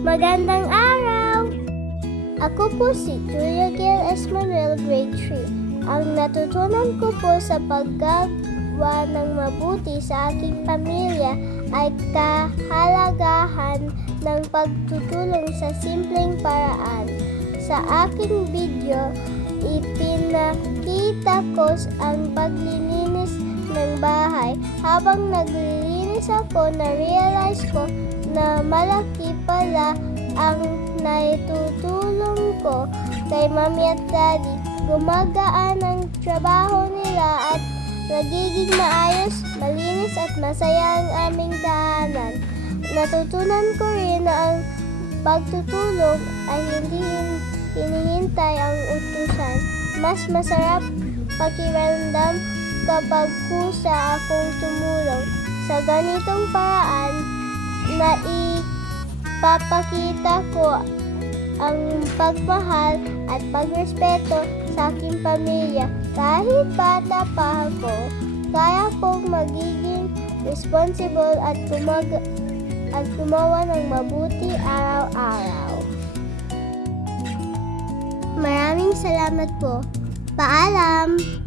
Magandang araw! Ako po si Julia Gail S. Manuel, grade 3. Ang natutunan ko po sa paggawa ng mabuti sa aking pamilya ay kahalagahan ng pagtutulong sa simpleng paraan. Sa aking video, ipinakita ko ang paglilinis ng bahay. Habang naglilinis ako, na-realize ko na malaki pala ang naitutulong ko kay Mami at Daddy. Gumagaan ang trabaho nila at nagiging maayos, malinis at masaya ang aming tahanan. Natutunan ko rin na ang pagtutulong ay hindi hinihintay ang utusan. Mas masarap pakiramdam kapag kusa akong tumulong. Sa ganitong paraan, naipapakita ko ang pagmahal at pagrespeto sa aking pamilya. Kahit bata pa ako, kaya kong magiging responsible at gumawa ng mabuti araw-araw. Maraming salamat po. Paalam!